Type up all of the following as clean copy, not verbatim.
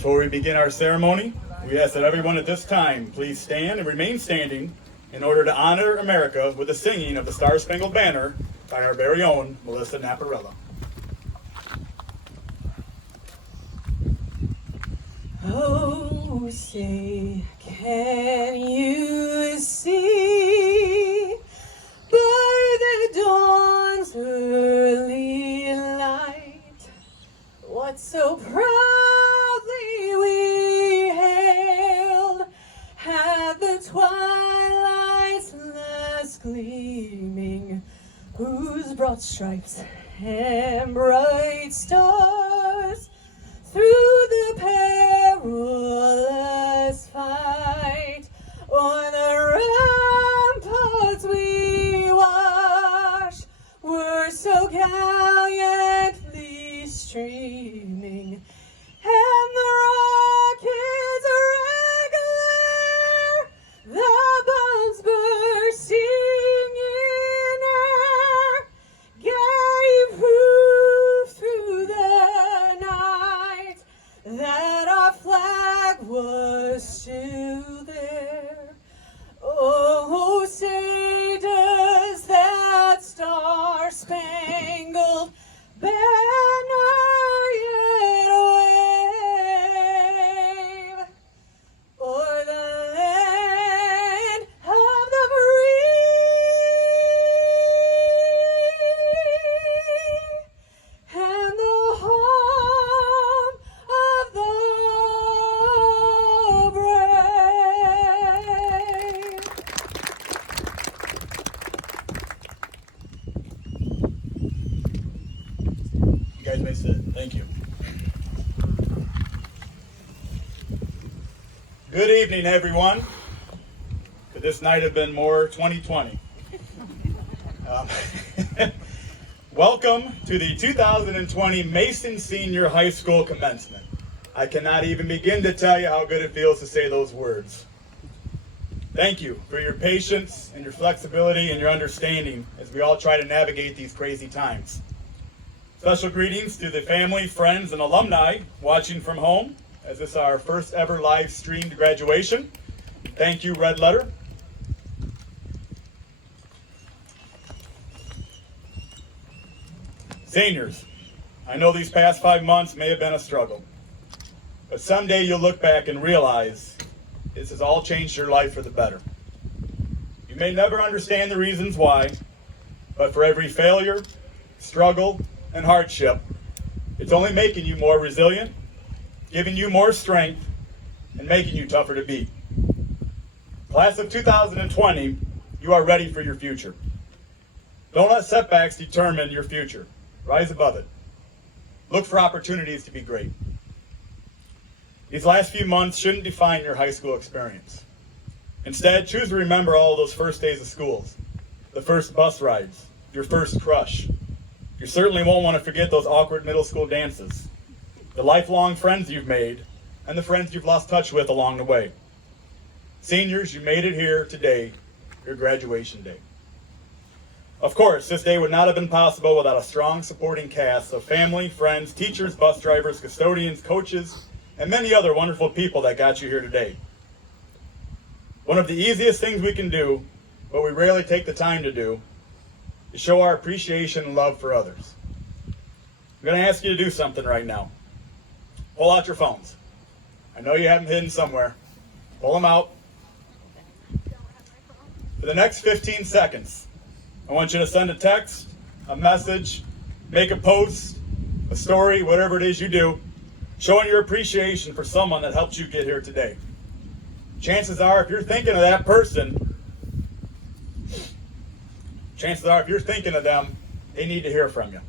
Before we begin our ceremony, we ask that everyone at this time please stand and remain standing in order to honor America with the singing of the Star-Spangled Banner by our very own Melissa Naparella. Oh, say, can you see by the dawn's early light what so proudly we hailed at the twilight's last gleaming, whose broad stripes and bright stars through the perilous fight o'er the ramparts we watched were so gallantly streaming, and the rockets regular, the bombs bursting in air, gave proof through the night that our flag was still there. Oh, say does that star-spangled banner yet wave o'er the land of the free and the home of the brave? You guys may sit. Thank you. Good evening, everyone. Could this night have been more 2020? Welcome to the 2020 Mason Senior High School commencement. I cannot even begin to tell you how good it feels to say those words. Thank you for your patience and your flexibility and your understanding as we all try to navigate these crazy times. Special greetings to the family, friends, and alumni watching from home, as this is our first ever live streamed graduation. Thank you, Red Letter. Seniors, I know these past 5 months may have been a struggle, but someday you'll look back and realize this has all changed your life for the better. You may never understand the reasons why, but for every failure, struggle, and hardship, it's only making you more resilient, giving you more strength, and making you tougher to beat. Class of 2020, you are ready for your future. Don't let setbacks determine your future. Rise above it. Look for opportunities to be great. These last few months shouldn't define your high school experience. Instead, choose to remember all those first days of schools, the first bus rides, your first crush. You certainly won't want to forget those awkward middle school dances, the lifelong friends you've made, and the friends you've lost touch with along the way. Seniors, you made it here today, your graduation day. Of course, this day would not have been possible without a strong supporting cast of family, friends, teachers, bus drivers, custodians, coaches, and many other wonderful people that got you here today. One of the easiest things we can do, but we rarely take the time to do, is show our appreciation and love for others. I'm going to ask you to do something right now. Pull out your phones. I know you have them hidden somewhere. Pull them out. For the next 15 seconds, I want you to send a text, a message, make a post, a story, whatever it is you do, showing your appreciation for someone that helped you get here today. Chances are, if you're thinking of that person, chances are, if you're thinking of them, they need to hear from you.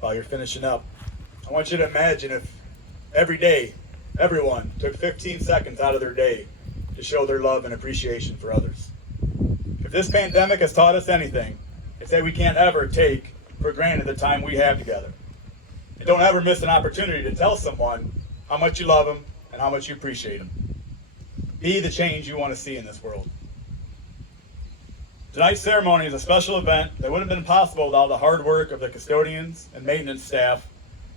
While you're finishing up, I want you to imagine if every day, everyone took 15 seconds out of their day to show their love and appreciation for others. If this pandemic has taught us anything, it's that we can't ever take for granted the time we have together. And don't ever miss an opportunity to tell someone how much you love them and how much you appreciate them. Be the change you want to see in this world. Tonight's ceremony is a special event that wouldn't have been possible without the hard work of the custodians and maintenance staff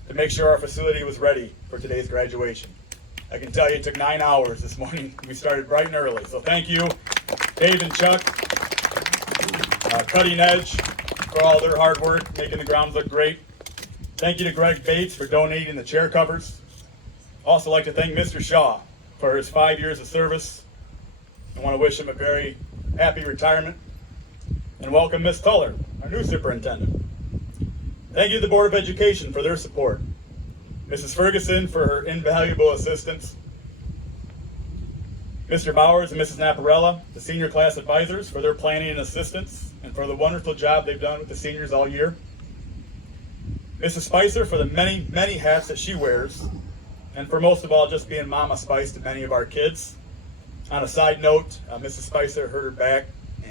to make sure our facility was ready for today's graduation. I can tell you it took 9 hours this morning. We started bright and early. So thank you, Dave and Chuck, Cutting Edge, for all their hard work, making the grounds look great. Thank you to Greg Bates for donating the chair covers. Also like to thank Mr. Shaw for his 5 years of service. I want to wish him a very happy retirement. And welcome Ms. Tuller, our new superintendent. Thank you to the Board of Education for their support. Mrs. Ferguson for her invaluable assistance. Mr. Bowers and Mrs. Naparella, the senior class advisors, for their planning and assistance and for the wonderful job they've done with the seniors all year. Mrs. Spicer for the many, many hats that she wears, and for most of all, just being Mama Spice to many of our kids. On a side note, Mrs. Spicer hurt her back,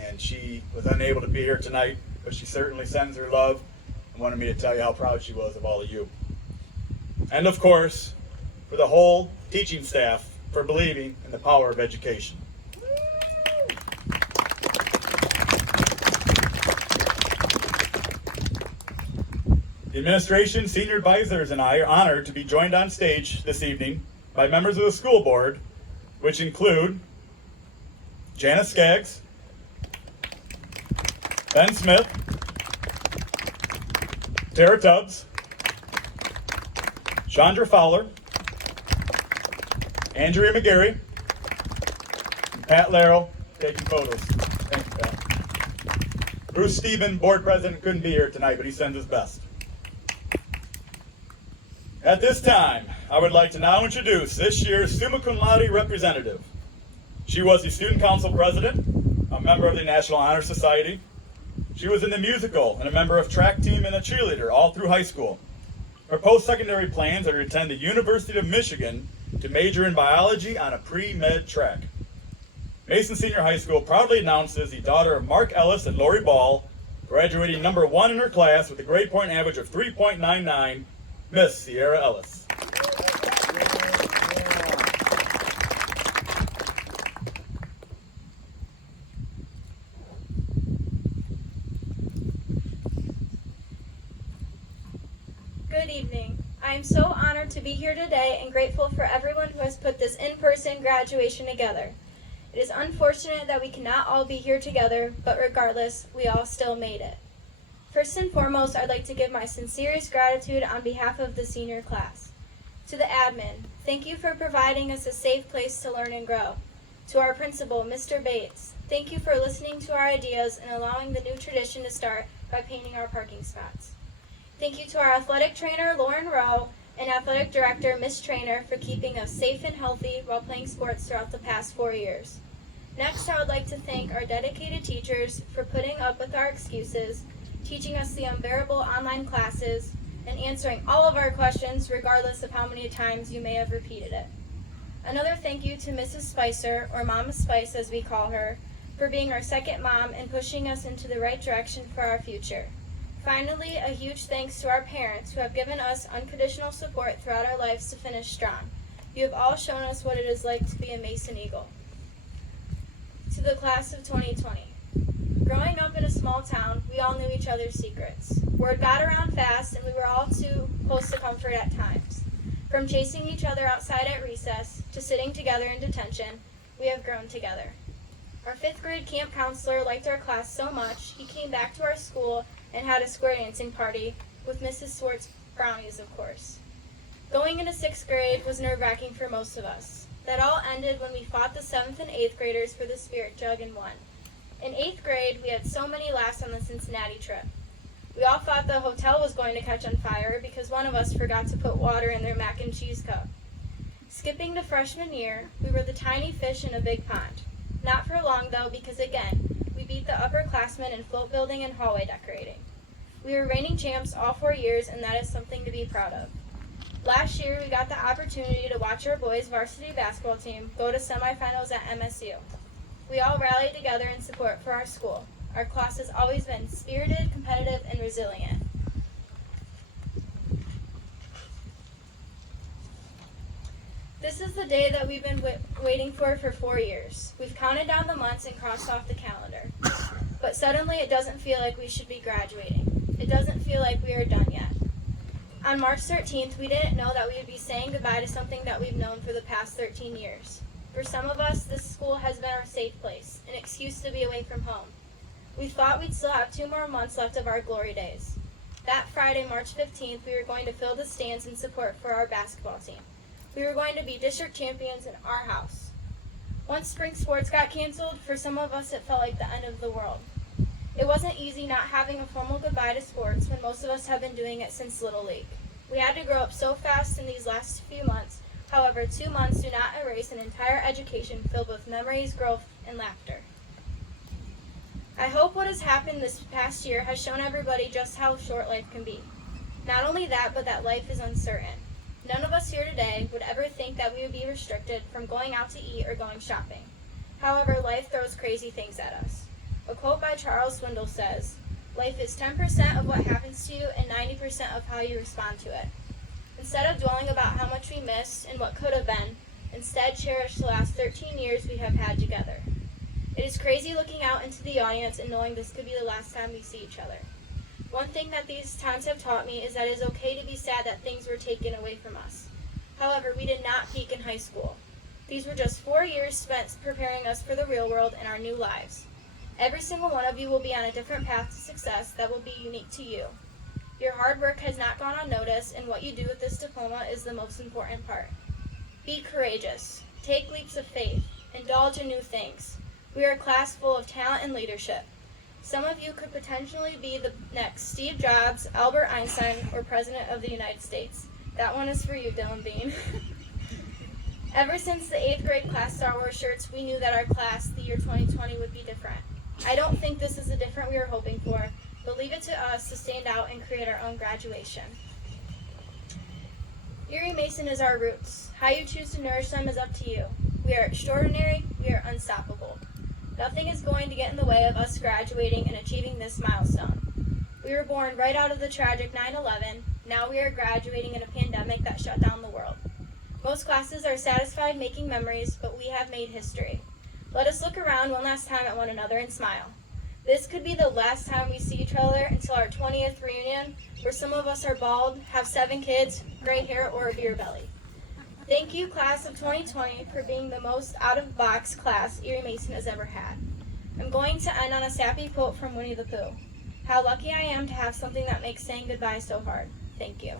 and she was unable to be here tonight, but she certainly sends her love and wanted me to tell you how proud she was of all of you. And of course, for the whole teaching staff for believing in the power of education. The administration, senior advisors, and I are honored to be joined on stage this evening by members of the school board, which include Janice Skaggs, Ben Smith, Tara Tubbs, Chandra Fowler, Andrea McGarry, and Pat Larrow taking photos. Thank you, Pat. Bruce Stephen, board president, couldn't be here tonight, but he sends his best. At this time, I would like to now introduce this year's Summa Cum Laude representative. She was the student council president, a member of the National Honor Society. She was in the musical and a member of track team and a cheerleader all through high school. Her post-secondary plans are to attend the University of Michigan to major in biology on a pre-med track. Mason Senior High School proudly announces the daughter of Mark Ellis and Lori Ball, graduating number 1 in her class with a grade point average of 3.99, Miss Sierra Ellis. Good evening. I am so honored to be here today and grateful for everyone who has put this in-person graduation together. It is unfortunate that we cannot all be here together, but regardless, we all still made it. First and foremost, I'd like to give my sincerest gratitude on behalf of the senior class. To the admin, thank you for providing us a safe place to learn and grow. To our principal, Mr. Bates, thank you for listening to our ideas and allowing the new tradition to start by painting our parking spots. Thank you to our athletic trainer, Lauren Rowe, and athletic director, Miss Trainer, for keeping us safe and healthy while playing sports throughout the past 4 years. Next, I would like to thank our dedicated teachers for putting up with our excuses, teaching us the unbearable online classes, and answering all of our questions regardless of how many times you may have repeated it. Another thank you to Mrs. Spicer, or Mama Spice as we call her, for being our second mom and pushing us into the right direction for our future. Finally, a huge thanks to our parents who have given us unconditional support throughout our lives to finish strong. You have all shown us what it is like to be a Mason Eagle. To the class of 2020. Growing up in a small town, we all knew each other's secrets. Word got around fast, and we were all too close to comfort at times. From chasing each other outside at recess to sitting together in detention, we have grown together. Our 5th grade camp counselor liked our class so much, he came back to our school and had a square dancing party with Mrs. Swartz brownies, of course. Going into 6th grade was nerve-wracking for most of us. That all ended when we fought the 7th and 8th graders for the spirit jug and won. In 8th grade, we had so many laughs on the Cincinnati trip. We all thought the hotel was going to catch on fire because one of us forgot to put water in their mac and cheese cup. Skipping to freshman year, we were the tiny fish in a big pond. Not for long though, because again, we beat the upperclassmen in float building and hallway decorating. We were reigning champs all 4 years, and that is something to be proud of. Last year, we got the opportunity to watch our boys' varsity basketball team go to semifinals at MSU. We all rallied together in support for our school. Our class has always been spirited, competitive, and resilient. This is the day that we've been waiting for 4 years. We've counted down the months and crossed off the calendar. But suddenly it doesn't feel like we should be graduating. It doesn't feel like we are done yet. On March 13th, we didn't know that we would be saying goodbye to something that we've known for the past 13 years. For some of us, this school has been our safe place, an excuse to be away from home. We thought we'd still have 2 more months left of our glory days. That Friday, March 15th, we were going to fill the stands in support for our basketball team. We were going to be district champions in our house. Once spring sports got canceled, for some of us it felt like the end of the world. It wasn't easy not having a formal goodbye to sports when most of us have been doing it since Little League. We had to grow up so fast in these last few months. However, 2 months do not erase an entire education filled with memories, growth, and laughter. I hope what has happened this past year has shown everybody just how short life can be. Not only that, but that life is uncertain. None of us here today would ever think that we would be restricted from going out to eat or going shopping. However, life throws crazy things at us. A quote by Charles Swindoll says, "Life is 10% of what happens to you and 90% of how you respond to it." Instead of dwelling about how much we missed and what could have been, instead cherish the last 13 years we have had together. It is crazy looking out into the audience and knowing this could be the last time we see each other. One thing that these times have taught me is that it is okay to be sad that things were taken away from us. However, we did not peak in high school. These were just 4 years spent preparing us for the real world and our new lives. Every single one of you will be on a different path to success that will be unique to you. Your hard work has not gone unnoticed, and what you do with this diploma is the most important part. Be courageous. Take leaps of faith. Indulge in new things. We are a class full of talent and leadership. Some of you could potentially be the next Steve Jobs, Albert Einstein, or President of the United States. That one is for you, Dylan Bean. Ever since the 8th grade class Star Wars shirts, we knew that our class, the year 2020, would be different. I don't think this is the different we were hoping for, but leave it to us to stand out and create our own graduation. Erie Mason is our roots. How you choose to nourish them is up to you. We are extraordinary, we are unstoppable. Nothing is going to get in the way of us graduating and achieving this milestone. We were born right out of the tragic 9/11. Now we are graduating in a pandemic that shut down the world. Most classes are satisfied making memories, but we have made history. Let us look around one last time at one another and smile. This could be the last time we see each other until our 20th reunion, where some of us are bald, have 7 kids, gray hair, or a beer belly. Thank you, class of 2020, for being the most out-of-box class Erie Mason has ever had. I'm going to end on a sappy quote from Winnie the Pooh. How lucky I am to have something that makes saying goodbye so hard. Thank you.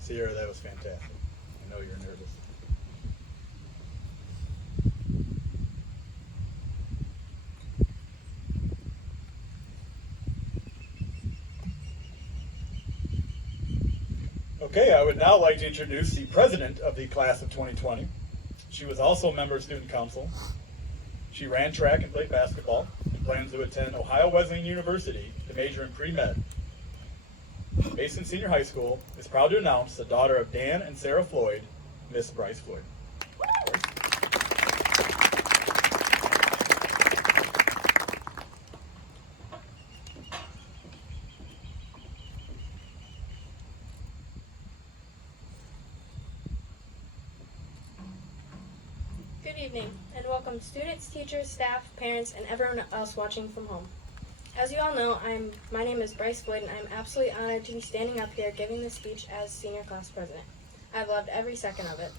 Sierra, that was fantastic. I know you're nervous. Okay, I would now like to introduce the president of the class of 2020. She was also a member of student council. She ran track and played basketball and plans to attend Ohio Wesleyan University to major in pre-med. Mason Senior High School is proud to announce the daughter of Dan and Sarah Floyd, Miss Bryce Floyd. Good evening, and welcome students, teachers, staff, parents, and everyone else watching from home. As you all know, my name is Bryce Floyd, and I'm absolutely honored to be standing up here giving this speech as senior class president. I've loved every second of it,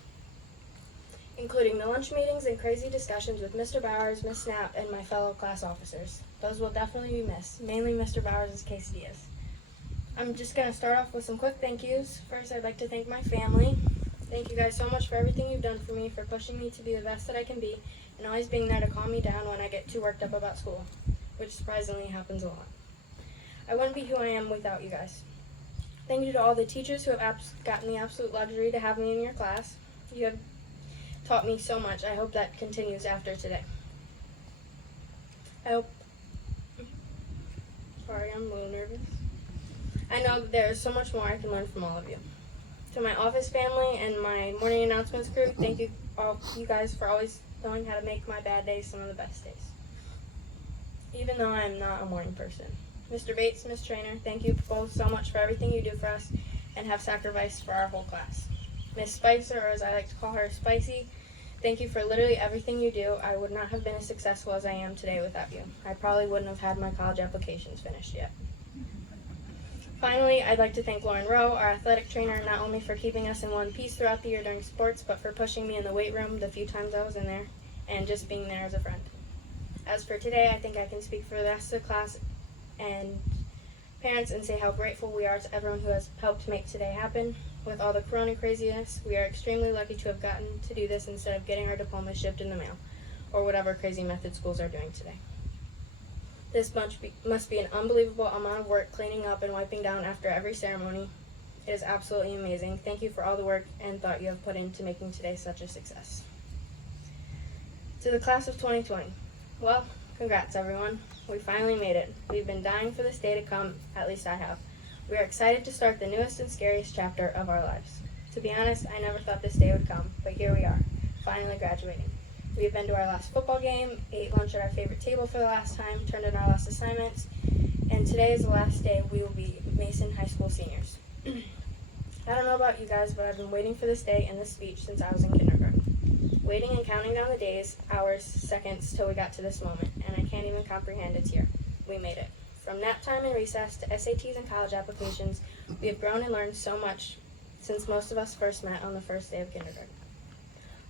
including the lunch meetings and crazy discussions with Mr. Bowers, Miss Snap, and my fellow class officers. Those will definitely be missed, mainly Mr. Bowers' quesadillas. I'm just going to start off with some quick thank yous. First, I'd like to thank my family. Thank you guys so much for everything you've done for me, for pushing me to be the best that I can be, and always being there to calm me down when I get too worked up about school, which surprisingly happens a lot. I wouldn't be who I am without you guys. Thank you to all the teachers who have gotten the absolute luxury to have me in your class. You have taught me so much. I hope that continues after today. I hope Sorry, I'm a little nervous. I know that there is so much more I can learn from all of you. To my office family and my morning announcements crew, thank you all you guys for always knowing how to make my bad days some of the best days, even though I am not a morning person. Mr. Bates, Ms. Trainer, thank you both so much for everything you do for us and have sacrificed for our whole class. Miss Spicer, or as I like to call her, Spicy, thank you for literally everything you do. I would not have been as successful as I am today without you. I probably wouldn't have had my college applications finished yet. Finally, I'd like to thank Lauren Rowe, our athletic trainer, not only for keeping us in one piece throughout the year during sports, but for pushing me in the weight room the few times I was in there, and just being there as a friend. As for today, I think I can speak for the rest of the class and parents and say how grateful we are to everyone who has helped make today happen. With all the corona craziness, we are extremely lucky to have gotten to do this instead of getting our diplomas shipped in the mail, or whatever crazy method schools are doing today. This must be an unbelievable amount of work cleaning up and wiping down after every ceremony. It is absolutely amazing. Thank you for all the work and thought you have put into making today such a success. To the class of 2020, well, congrats everyone. We finally made it. We've been dying for this day to come, at least I have. We are excited to start the newest and scariest chapter of our lives. To be honest, I never thought this day would come, but here we are, finally graduating. We have been to our last football game, ate lunch at our favorite table for the last time, turned in our last assignments, and today is the last day we will be Mason High School seniors. I don't know about you guys, but I've been waiting for this day and this speech since I was in kindergarten. Waiting and counting down the days, hours, seconds, till we got to this moment, and I can't even comprehend it's here. We made it. From nap time and recess to SATs and college applications, we have grown and learned so much since most of us first met on the first day of kindergarten.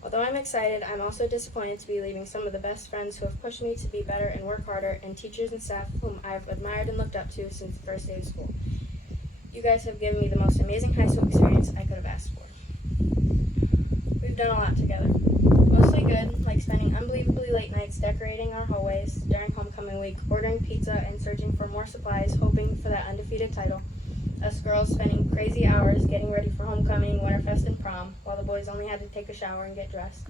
Although I'm excited, I'm also disappointed to be leaving some of the best friends who have pushed me to be better and work harder, and teachers and staff whom I've admired and looked up to since the first day of school. You guys have given me the most amazing high school experience I could have asked for. We've done a lot together. Mostly good, like spending unbelievably late nights decorating our hallways during homecoming week, ordering pizza and searching for more supplies, hoping for that undefeated title. Us girls spending crazy hours getting ready for homecoming, Winterfest, and prom, while the boys only had to take a shower and get dressed.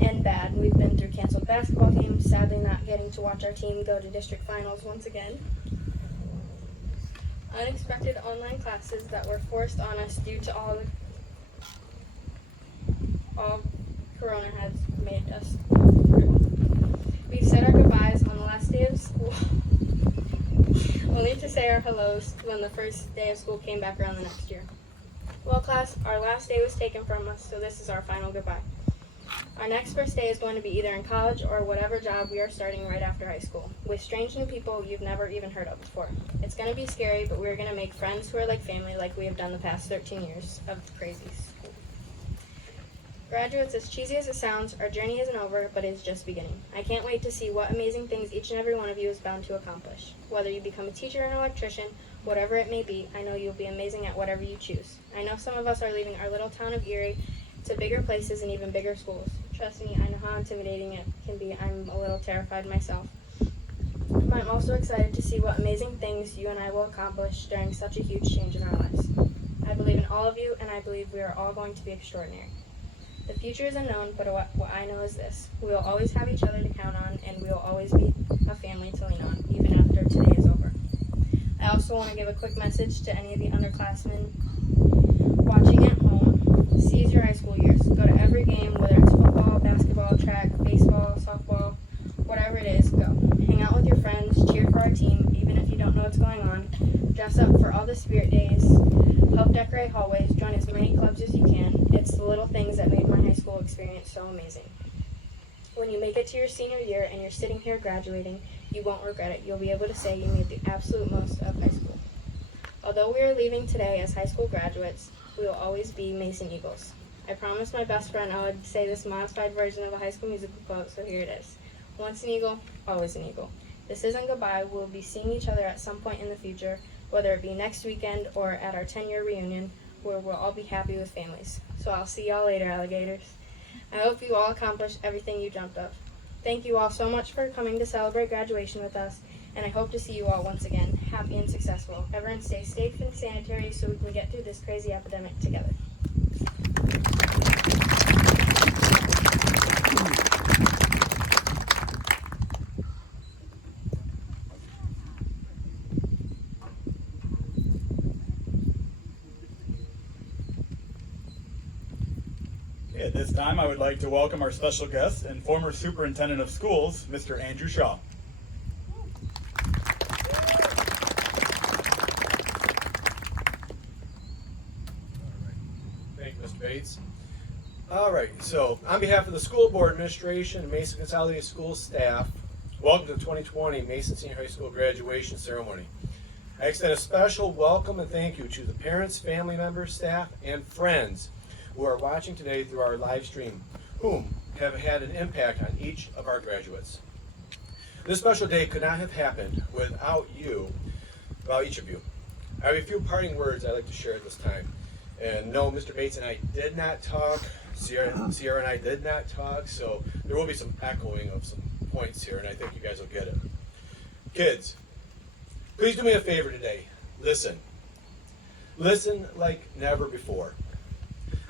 And bad, we've been through canceled basketball games, sadly not getting to watch our team go to district finals once again. Unexpected online classes that were forced on us due to all Corona has made us go through. We've said our goodbyes on the last day of school, only to say our hellos when the first day of school came back around the next year. Well, class, our last day was taken from us, so this is our final goodbye. Our next first day is going to be either in college or whatever job we are starting right after high school, with strange new people you've never even heard of before. It's going to be scary, but we're going to make friends who are like family like we have done the past 13 years of crazy school. Graduates, as cheesy as it sounds, our journey isn't over, but it's just beginning. I can't wait to see what amazing things each and every one of you is bound to accomplish. Whether you become a teacher or an electrician, whatever it may be, I know you'll be amazing at whatever you choose. I know some of us are leaving our little town of Erie to bigger places and even bigger schools. Trust me, I know how intimidating it can be. I'm a little terrified myself. But I'm also excited to see what amazing things you and I will accomplish during such a huge change in our lives. I believe in all of you, and I believe we are all going to be extraordinary. The future is unknown, but what I know is this. We will always have each other to count on, and we will always be a family to lean on, even after today is over. I also want to give a quick message to any of the underclassmen watching at home. Seize your high school years. Go to every game, whether it's football, basketball, track, baseball, softball, whatever it is, go. Hang out with your friends, cheer for our team, even if you don't know what's going on. Dress up for all the spirit days. Help decorate hallways. Join as many clubs as you can. It's the little things that made my high school experience so amazing. When you make it to your senior year and you're sitting here graduating, you won't regret it. You'll be able to say you made the absolute most of high school. Although we are leaving today as high school graduates, we will always be Mason Eagles. I promised my best friend I would say this modified version of a High School Musical quote, so here it is. Once an Eagle, always an Eagle. This isn't goodbye. We'll be seeing each other at some point in the future, whether it be next weekend or at our 10-year reunion, where we'll all be happy with families. So I'll see y'all later, alligators. I hope you all accomplish everything you dreamt of. Thank you all so much for coming to celebrate graduation with us, and I hope to see you all once again, happy and successful. Everyone stay safe and sanitary so we can get through this crazy epidemic together. Okay, at this time, I would like to welcome our special guest and former superintendent of schools, Mr. Andrew Shaw. Thank you, Mr. Bates. All right, so on behalf of the school board administration and Mason Consolidated School staff, welcome to the 2020 Mason Senior High School graduation ceremony. I extend a special welcome and thank you to the parents, family members, staff, and friends who are watching today through our live stream, whom have had an impact on each of our graduates. This special day could not have happened without each of you. I have a few parting words I'd like to share at this time. And no, Mr. Bates and I did not talk. Sierra and I did not talk, so there will be some echoing of some points here, and I think you guys will get it. Kids, please do me a favor today. Listen. Listen like never before.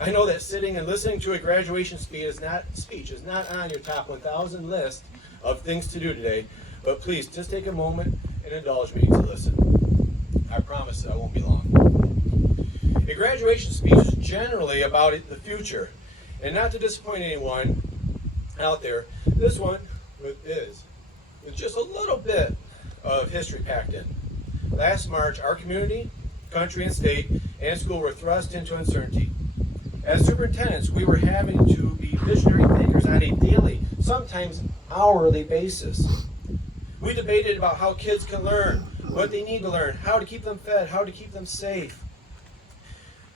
I know that sitting and listening to a graduation speech is not on your top 1,000 list of things to do today, but please just take a moment and indulge me to listen. I promise I won't be long. A graduation speech is generally about the future, and not to disappoint anyone out there, this one is with just a little bit of history packed in. Last March, our community, country, and state and school were thrust into uncertainty. As superintendents, we were having to be visionary thinkers on a daily, sometimes hourly basis. We debated about how kids can learn, what they need to learn, how to keep them fed, how to keep them safe,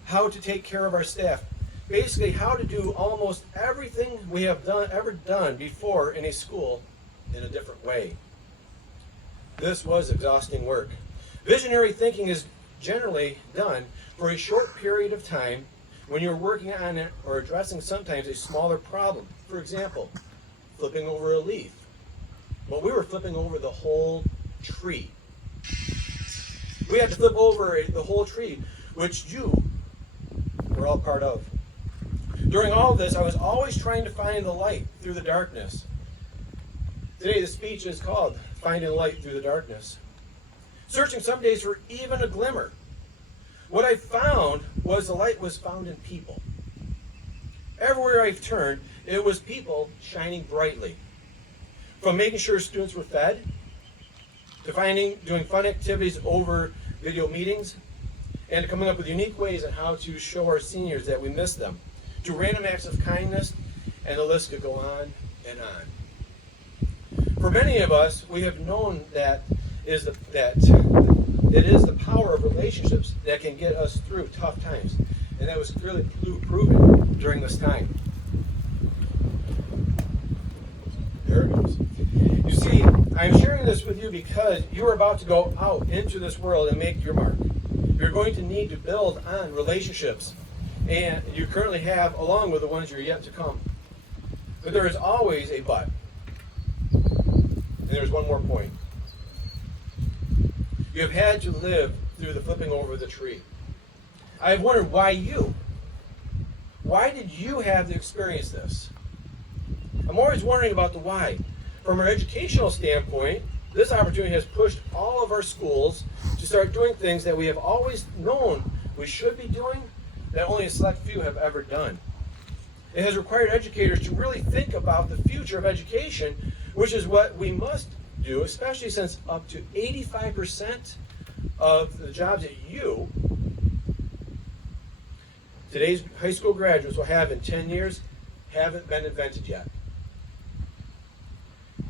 how to take care of our staff. Basically, how to do almost everything we have ever done before in a school in a different way. This was exhausting work. Visionary thinking is generally done for a short period of time when you're working on it or addressing sometimes a smaller problem. For example, flipping over a leaf. Well, we were flipping over the whole tree. We had to flip over the whole tree, which you were all part of. During all of this, I was always trying to find the light through the darkness. Today, the speech is called Finding the Light Through the Darkness. Searching some days for even a glimmer. What I found was the light was found in people. Everywhere I've turned, it was people shining brightly. From making sure students were fed, to doing fun activities over video meetings, and to coming up with unique ways on how to show our seniors that we miss them, to random acts of kindness, and the list could go on and on. For many of us, we have known that it is the power of relationships that can get us through tough times, and that was clearly proven during this time. There it goes. You see, I'm sharing this with you because you are about to go out into this world and make your mark. You're going to need to build on relationships, and you currently have, along with the ones you're yet to come. But there is always a but. And there's one more point. You have had to live through the flipping over the tree. I have wondered why you? Why did you have to experience this? I'm always wondering about the why. From an educational standpoint, this opportunity has pushed all of our schools to start doing things that we have always known we should be doing that only a select few have ever done. It has required educators to really think about the future of education, which is what we must do, especially since up to 85% of the jobs that today's high school graduates will have in 10 years haven't been invented yet.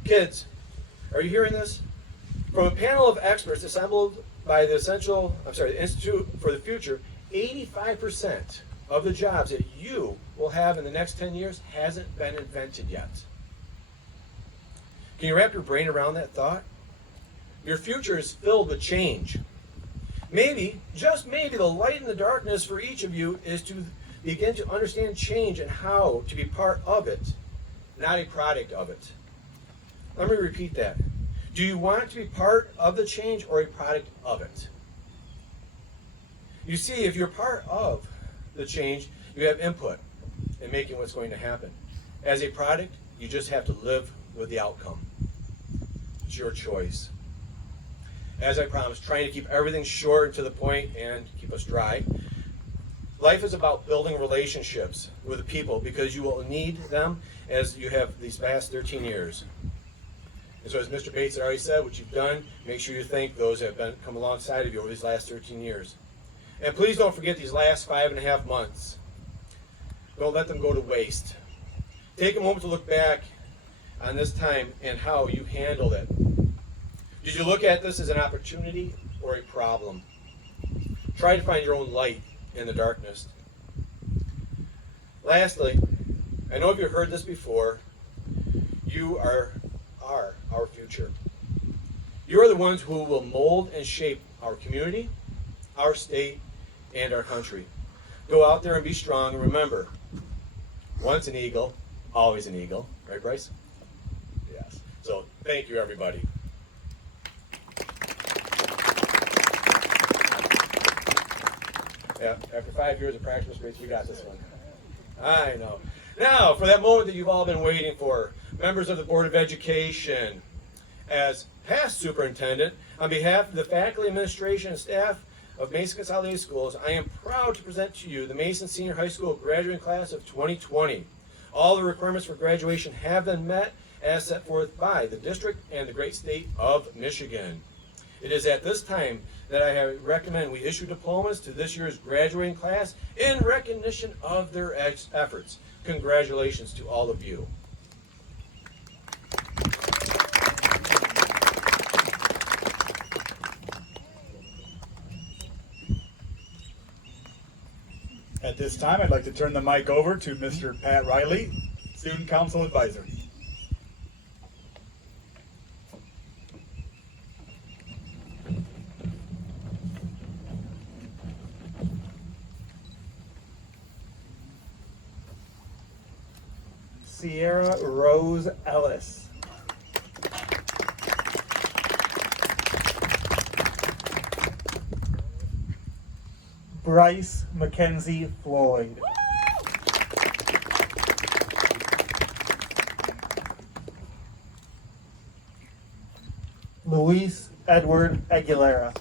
Kids, are you hearing this? From a panel of experts assembled by the Institute for the Future, 85% of the jobs that you will have in the next 10 years hasn't been invented yet. Can you wrap your brain around that thought? Your future is filled with change. Maybe, just maybe, the light in the darkness for each of you is to begin to understand change and how to be part of it, not a product of it. Let me repeat that. Do you want to be part of the change or a product of it? You see, if you're part of the change, you have input in making what's going to happen. As a product, you just have to live with the outcome. It's your choice. As I promised, trying to keep everything short and to the point and keep us dry. Life is about building relationships with the people because you will need them as you have these past 13 years. And so as Mr. Bates had already said, what you've done, make sure you thank those that have come alongside of you over these last 13 years. And please don't forget these last 5.5 months. Don't let them go to waste. Take a moment to look back on this time and how you handled it. Did you look at this as an opportunity or a problem? Try to find your own light in the darkness. Lastly, I know if you've heard this before, you are our future. You are the ones who will mold and shape our community, our state, and our country. Go out there and be strong, and remember, once an eagle, always an eagle. Right, Bryce? Yes. So, thank you, everybody. Yeah, after 5 years of practice, Grace, we got this one. I know. Now, for that moment that you've all been waiting for, members of the Board of Education, as past superintendent, on behalf of the faculty, administration, and staff of Mason Consolidated Schools, I am proud to present to you the Mason Senior High School graduating class of 2020. All the requirements for graduation have been met as set forth by the district and the great state of Michigan. It is at this time that I recommend we issue diplomas to this year's graduating class in recognition of their efforts. Congratulations to all of you. At this time, I'd like to turn the mic over to Mr. Pat Riley, Student Council Advisor. Sierra Rose Ellis. Bryce Mackenzie Floyd. Luis Edward Aguilera.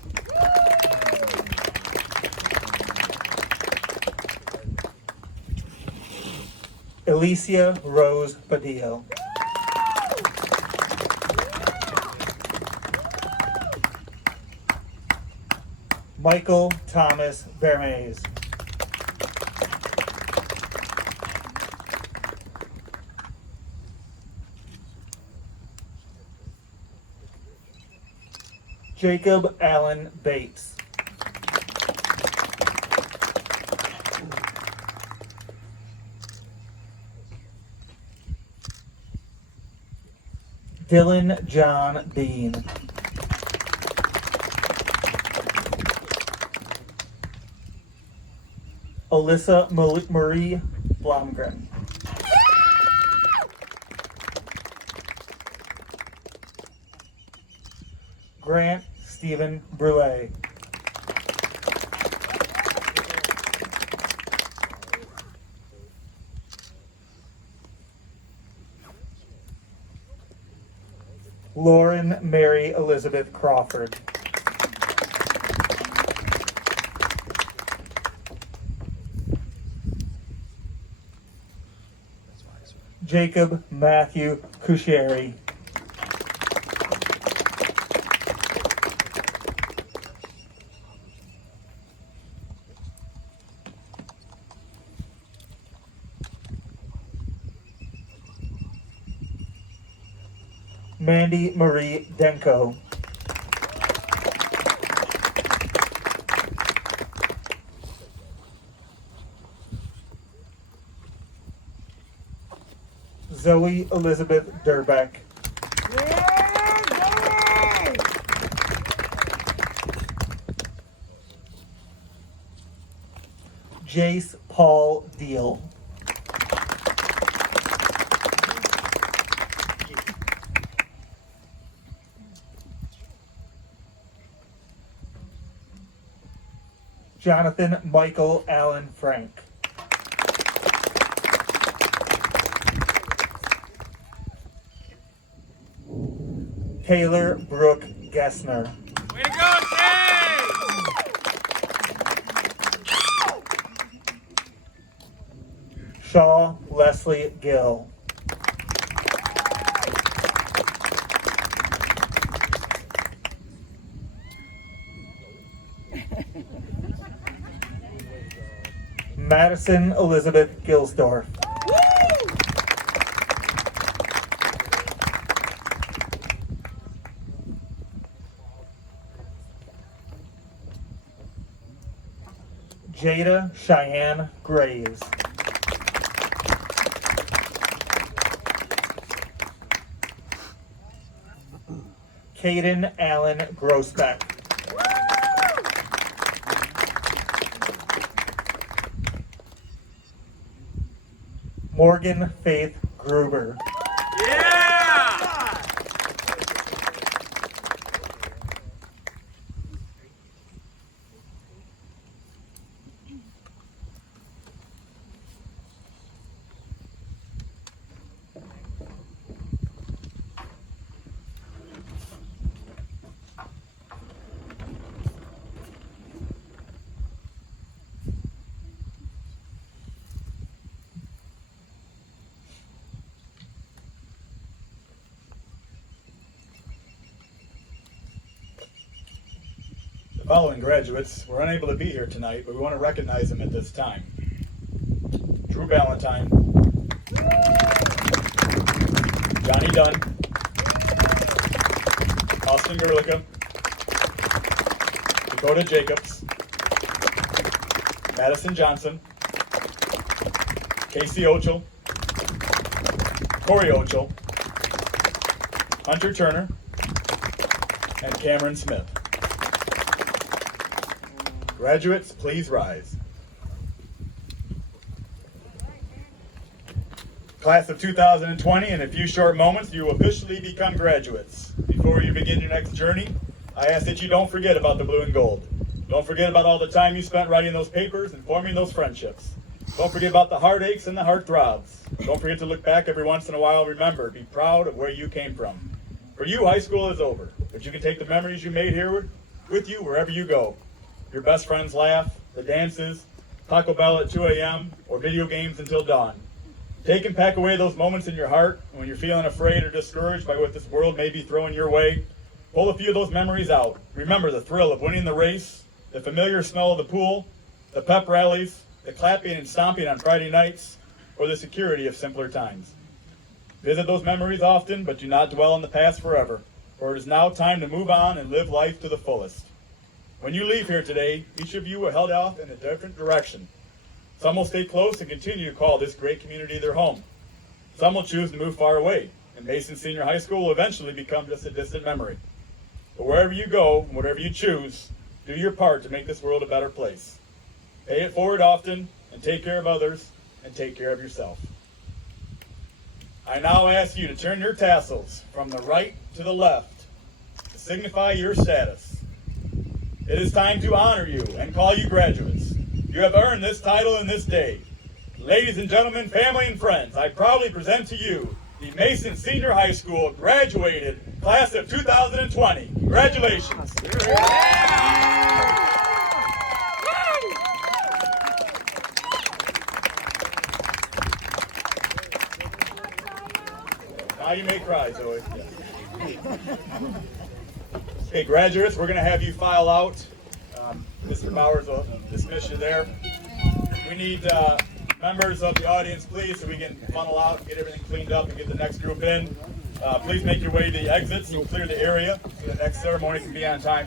Alicia Rose Padillo. Michael Thomas Vermees. Jacob Allen Bates. Dylan John Bean. Alyssa Marie Blomgren. Grant Stephen Brule. Lauren Mary Elizabeth Crawford. Jacob Matthew Cusheri. Mandy Marie Denko. Zoe Elizabeth Durbeck. Jace Paul Deal. Jonathan Michael Allen Frank. Taylor Brooke Gessner. Way to go, Tay! Shaw Leslie Gill. Madison Elizabeth Gilsdorf. Jada Cheyenne Graves. Caden Allen Grossbeck. Morgan Faith Gruber. The following graduates were unable to be here tonight, but we want to recognize them at this time. Drew Ballantyne, Johnny Dunn, Austin Gerlicka, Dakota Jacobs, Madison Johnson, Casey Ochel, Corey Ochel, Hunter Turner, and Cameron Smith. Graduates, please rise. Class of 2020, in a few short moments, you will officially become graduates. Before you begin your next journey, I ask that you don't forget about the blue and gold. Don't forget about all the time you spent writing those papers and forming those friendships. Don't forget about the heartaches and the heartthrobs. Don't forget to look back every once in a while. Remember, be proud of where you came from. For you, high school is over, but you can take the memories you made here with you wherever you go. Your best friends laugh, the dances, Taco Bell at 2 a.m., or video games until dawn. Take and pack away those moments in your heart when you're feeling afraid or discouraged by what this world may be throwing your way. Pull a few of those memories out. Remember the thrill of winning the race, the familiar smell of the pool, the pep rallies, the clapping and stomping on Friday nights, or the security of simpler times. Visit those memories often, but do not dwell on the past forever, for it is now time to move on and live life to the fullest. When you leave here today, each of you will head off in a different direction. Some will stay close and continue to call this great community their home. Some will choose to move far away, and Mason Senior High School will eventually become just a distant memory. But wherever you go, whatever you choose, do your part to make this world a better place. Pay it forward often, and take care of others, and take care of yourself. I now ask you to turn your tassels from the right to the left to signify your status. It is time to honor you and call you graduates. You have earned this title in this day. Ladies and gentlemen, family and friends, I proudly present to you the Mason Senior High School graduated class of 2020. Congratulations. Now you may cry, Zoe. Yes. Okay, graduates, we're going to have you file out. Mr. Bowers will dismiss you there. We need members of the audience, please, so we can funnel out, get everything cleaned up, and get the next group in. Please make your way to the exits and clear the area so the next ceremony can be on time.